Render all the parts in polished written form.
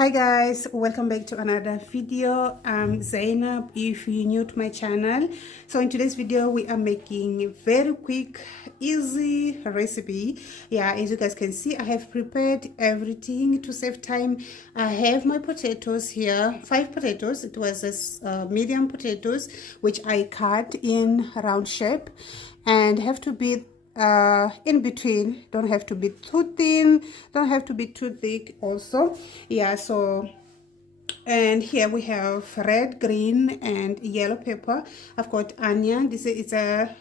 Hi guys, welcome back to another video. I'm Zainab if you're new to my channel. So in today's video we are making a very quick easy recipe. Yeah, as you guys can see, I have prepared everything to save time. I have my potatoes here, 5 potatoes. It was this medium potatoes which I cut in round shape and have to be in between. Don't have to be too thin, don't have to be too thick also. Yeah, so and here we have red, green and yellow pepper. I've got onion. This is a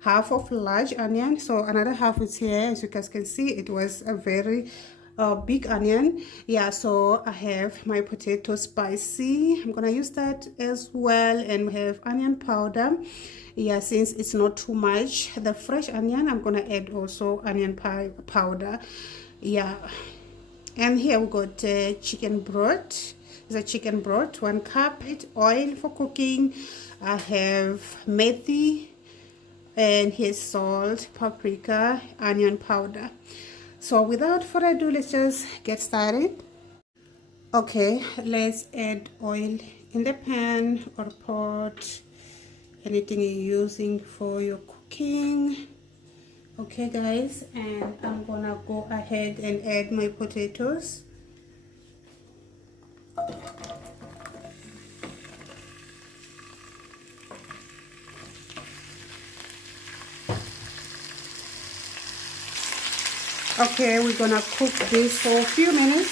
half of large onion, so another half is here. As you guys can see, it was a very big onion. Yeah, so I have my potato spicy. I'm gonna use that as well, and we have onion powder. Yeah, since it's not too much the fresh onion, I'm gonna add also onion powder. Yeah, and here we got chicken broth. It's a chicken broth, 1 cup. Oil for cooking. I have methi, and here's salt, paprika, onion powder. So without further ado, let's just get started. Okay, let's add oil in the pan or pot, anything you're using for your cooking. Okay guys, and I'm gonna go ahead and add my potatoes. Okay, we're gonna cook this for a few minutes.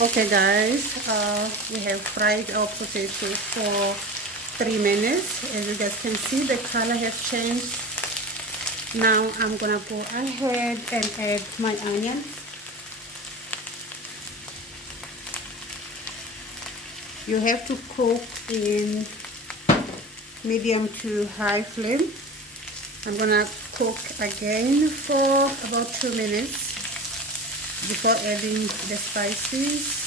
Okay guys, we have fried our potatoes for 3 minutes. As you guys can see, the color has changed. Now I'm gonna go ahead and add my onions. You have to cook in medium to high flame. I'm gonna cook again for about 2 minutes before adding the spices.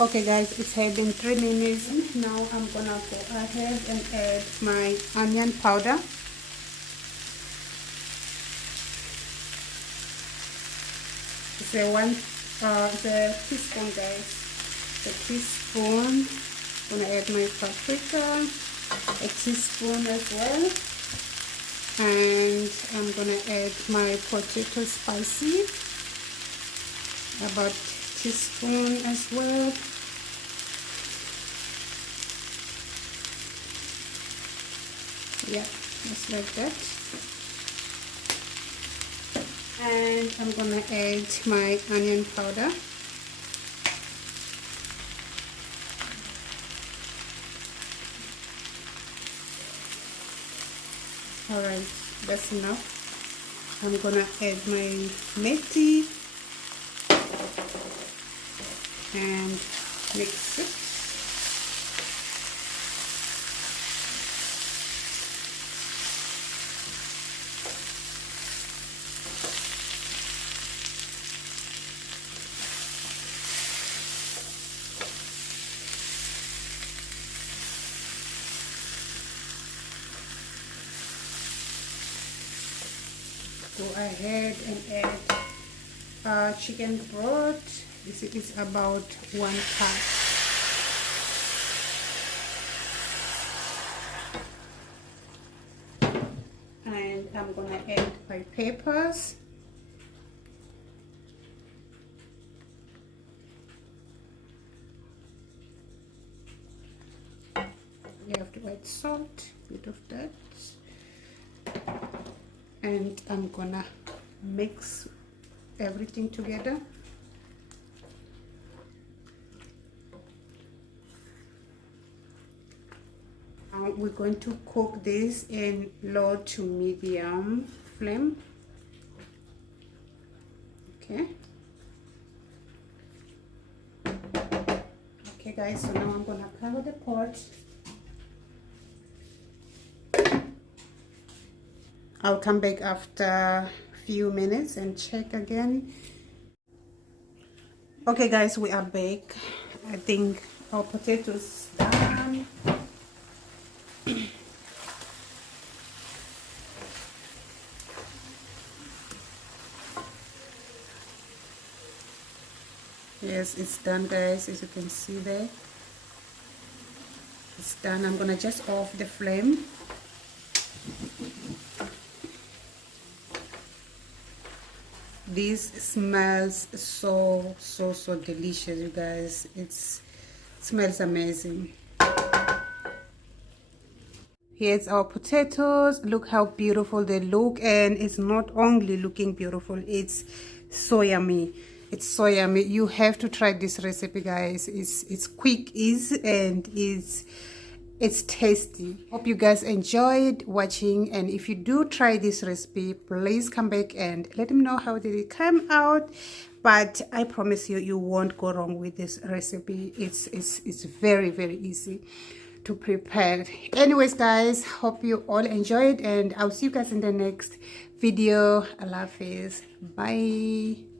Okay guys, it's had been 3 minutes. Now I'm gonna go ahead and add my onion powder. It's a teaspoon guys. A teaspoon. I'm gonna add my paprika, a teaspoon as well, and I'm gonna add my potato spicy, about teaspoon as well. Yeah, just like that. And I'm gonna add my onion powder. Alright, that's enough. I'm gonna add my methi and mix it. Go ahead and add chicken broth. This is about 1 cup. And I'm gonna add my peppers. You have to add salt, a bit of that. And I'm gonna mix everything together. Now we're going to cook this in low to medium flame. Okay. Okay guys, so now I'm gonna cover the pot. I'll come back after a few minutes and check again. Okay guys, we are back. I think our potatoes done. Yes, it's done guys, as you can see there. It's done. I'm gonna just off the flame. This smells so delicious, you guys. It smells amazing. Here's our potatoes. Look how beautiful they look, and it's not only looking beautiful, it's so yummy. It's so yummy. You have to try this recipe guys. It's quick, easy, and it's tasty. Hope you guys enjoyed watching, and if you do try this recipe, please come back and let me know how did it come out. But I promise you, you won't go wrong with this recipe. It's very easy to prepare. Anyways guys, hope you all enjoyed, and I'll see you guys in the next video. Allah Hafiz. Bye.